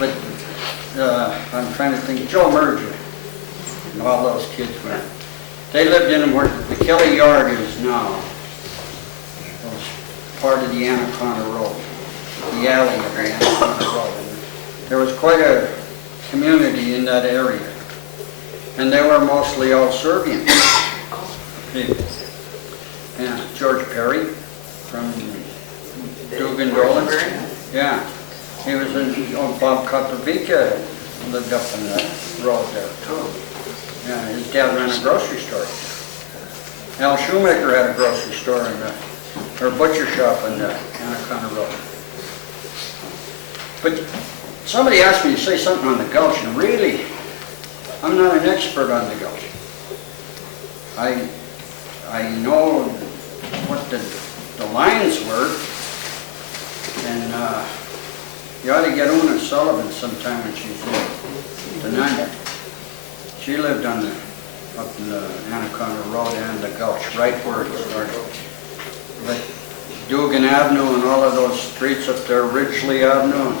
but I'm trying to think, Joe Merger and all those kids were. They lived in where the Kelly Yard is now. It was part of the Anaconda Road, the alley of the Anaconda Road. And there was quite a community in that area. And they were mostly all Serbian people. Yeah, George Perry from Dugan Dolan. Yeah, he was in, Bob Kotovica lived up in the road there too. Yeah, his dad ran a grocery store. Al Shoemaker had a grocery store in the, or butcher shop in the Anaconda Road. But somebody asked me to say something on the Gulch, and really, I'm not an expert on the Gulch. I know what the lines were, and you ought to get Una Sullivan sometime when she's in the nun. She lived on the, up in the Anaconda Road and the Gulch, right where it started. Like Dugan Avenue and all of those streets up there, Ridgely Avenue.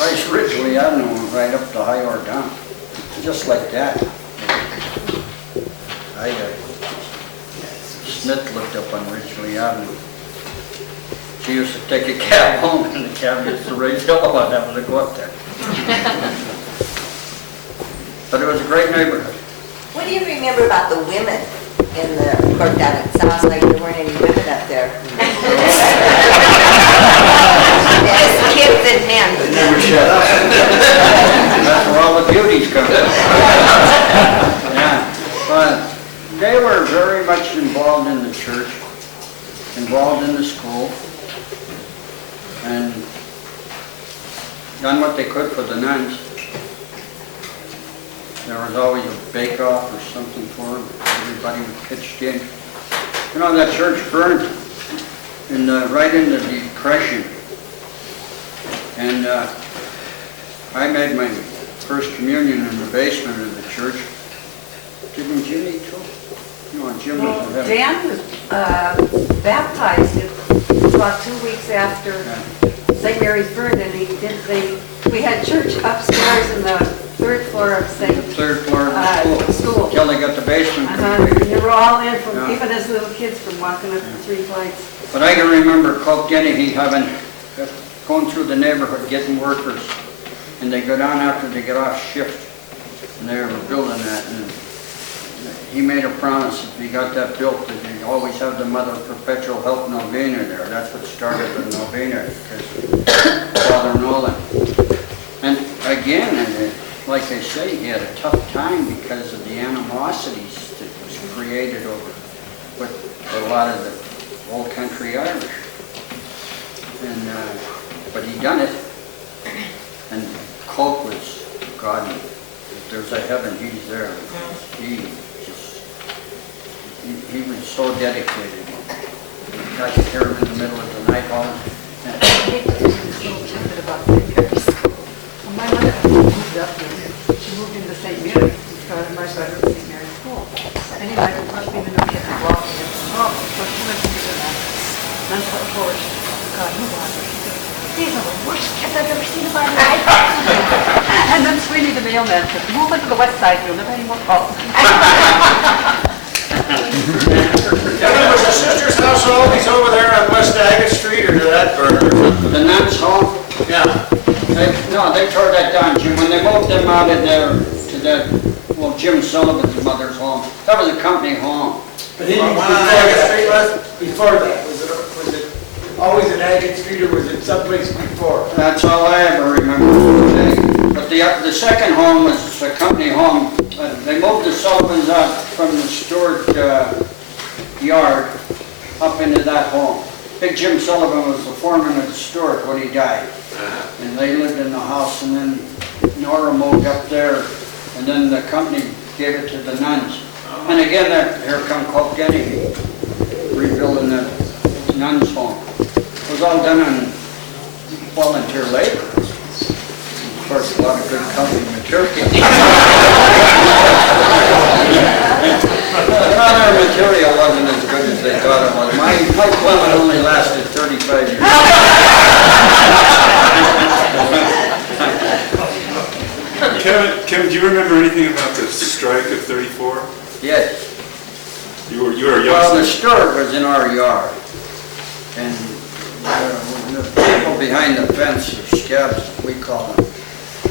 Right, Ridgely Avenue went right up to High or down. Just like that. Smith lived up on Ridgely Avenue. She used to take a cab home, and the cab used to raise hell about having to go up there. But it was a great neighborhood. What do you remember about the women in the Corktown? It sounds like there weren't any women up there. Just kids and men. They never shut up. That's where all the beauties come. Yeah, but they were very much involved in the church, involved in the school, and done what they could for the nuns. There was always a bake-off or something for them. Everybody pitched in. You know, that church burned in right in the Depression. And I made my first communion in the basement of the church. Didn't Jimmy too? No, Jim was in heaven. Dan was baptized about 2 weeks after St. Mary's burned, and we had church upstairs in the third floor of St. Third floor of the school. Until they got the basement And they were all in, from even as little kids, from walking up the 3 flights. But I can remember Kilkenny going through the neighborhood getting workers, and they go down after they get off shift, and they were building that, and he made a promise if he got that built that he'd always have the Mother Perpetual Help Novena there. That's what started the novena, because Father Nolan. And again, like they say, he had a tough time because of the animosities that was created over with a lot of the old country Irish. And but he done it. And Coke was God. If there's a heaven, he's there. He was so dedicated. I could hear him in the middle of the night all. My mother moved up here. She moved into St. Mary's. She started my brother at St. Mary's School. Anyway, it must be the new kid that walked in. Oh, so she went to that. And so forth. God, who was it? She said, these are the worst kids I've ever seen in my life. And then Sweeney, the mailman, said, move into the west side, you'll never have any more calls. Was the sister's house always over there on West Agate Street, or did that burn? The nuns' home? Yeah. They tore that down, Jim. When they moved them out of there to that, well, Jim Sullivan's mother's home. That was a company home. But even before that, was it always at Agate Street, or was it someplace before? That's all I ever remember. But the second home was a company home. They moved the Sullivans out from the Stewart yard up into that home. Big Jim Sullivan was the foreman of the Stewart when he died. And they lived in the house, and then Nora moved up there, and then the company gave it to the nuns. And again, here come Kilkenny rebuilding the nuns' home. It was all done on volunteer labor. Of course, a lot of good company material. Their material wasn't as good as they thought it was. My plumbing only lasted 35 years. Kevin, do you remember anything about the strike of 34? Yes. You were a Well, the youngster. store was in our yard, and the people behind the fence, the scabs, we call them,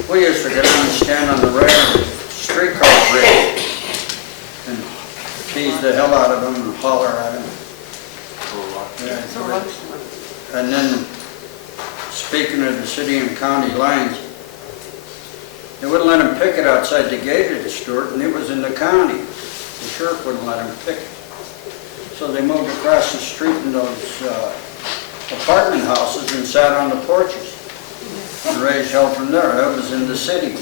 we used to go down and stand on the rail, streetcar bridge, and tease the hell out of them and holler at them. Yeah, So what's, and then, speaking of the city and county lines, they wouldn't let them picket outside the gate of the store, and it was in the county. The sheriff wouldn't let them picket. So they moved across the street in those apartment houses and sat on the porches and raised hell from there. That was in the city.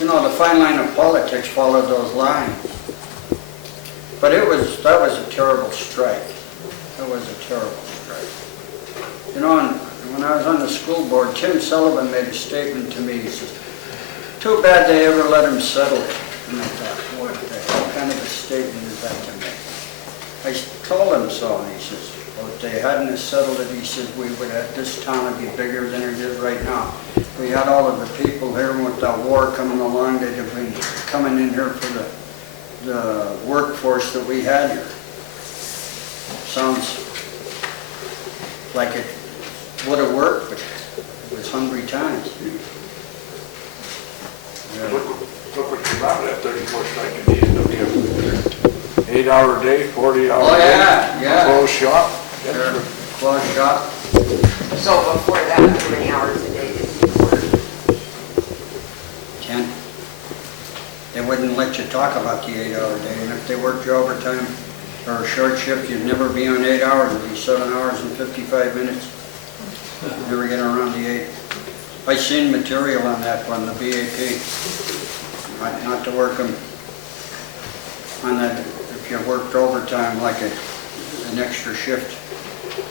You know, the fine line of politics followed those lines. But that was a terrible strike. That was a terrible strike. You know, and when I was on the school board, Tim Sullivan made a statement to me. He says, "Too bad they ever let him settle it." And I thought, what kind of a statement is that to make? I told him so, and he says, well, if they hadn't have settled it, he says, this town would be bigger than it is right now. We had all of the people here with the war coming along, they'd have been coming in here for the workforce that we had here. Sounds like it would have worked, but it was hungry times. Yeah. Look what came out of that 34 strike in the end of the 8-hour day, 40-hour Oh, day. yeah. Closed shop. Sure. Closed shop. So before that, how many hours a day did you work? 10. They wouldn't let you talk about the 8-hour day, and if they worked you overtime or a short shift, you'd never be on 8 hours, it'd be 7 hours and 55 minutes. You'd never get around the 8. I seen material on that one, the BA&P. Not to work them on that, if you worked overtime like an extra shift,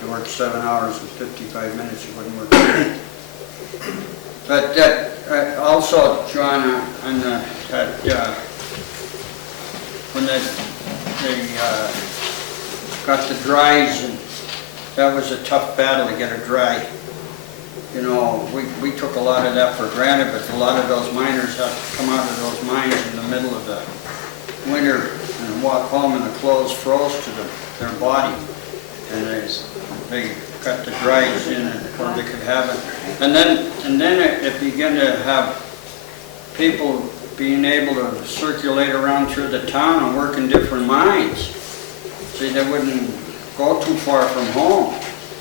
you worked 7 hours and 55 minutes, you wouldn't work. But that, also, John, on when they got the dries, and that was a tough battle to get a dry. You know, we took a lot of that for granted, but a lot of those miners have to come out of those mines in the middle of the winter and walk home, and the clothes froze to their body. And they got the dries in before they could have it. And then it began to have people being able to circulate around through the town and work in different mines. See, they wouldn't go too far from home.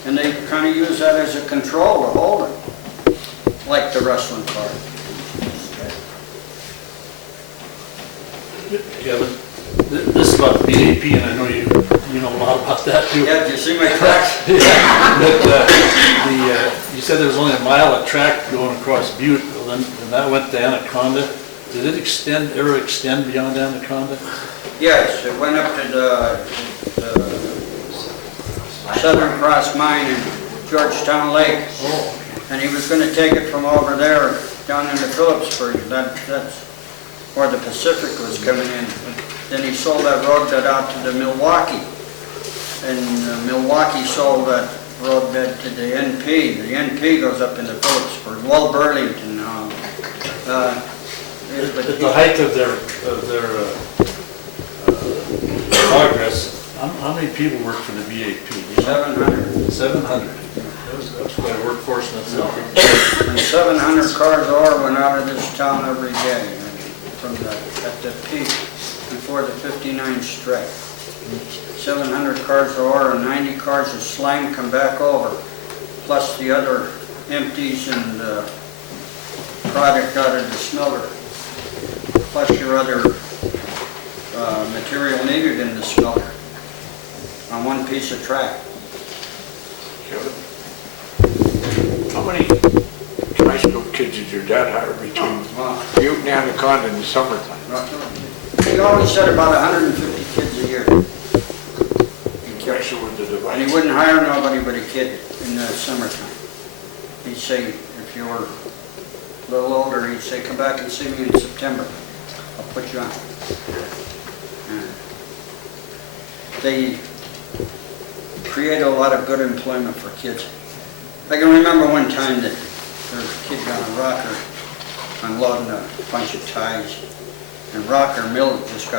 And they kind of use that as a control to hold it, like the wrestling card. Kevin, this is about BA&P, and I know you know a lot about that too. Yeah, did you see my tracks? But you said there was only a mile of track going across Butte, and that went to Anaconda. Did it ever extend beyond Anaconda? Yes, it went up to the Southern Cross Mine in Georgetown Lake. Oh. And he was going to take it from over there down into Phillipsburg. That's where the Pacific was coming in. Then he sold that road bed out to the Milwaukee. And Milwaukee sold that road bed to the NP. The NP goes up into Phillipsburg, well, Burlington. At the height of their progress, how many people work for the BA&P? 700. 700. That's quite a workforce in itself. And 700 cars of ore went out of this town every day at the peak before the 59 strike. 700 cars of ore and 90 cars of slime come back over, plus the other empties and product out of the smelter, plus your other material needed in the smelter on one piece of track. How many high school kids did your dad hire between Butte and Anaconda in the summertime? He always said about 150 kids a year. Pressure with the And device. he wouldn't hire nobody but a kid in the summertime. He'd say, if you were a little older, he'd say, come back and see me in September. I'll put you on. They create a lot of good employment for kids. I can remember one time that there was a kid down on Rocker, unloading a bunch of ties. And Rocker Mill just got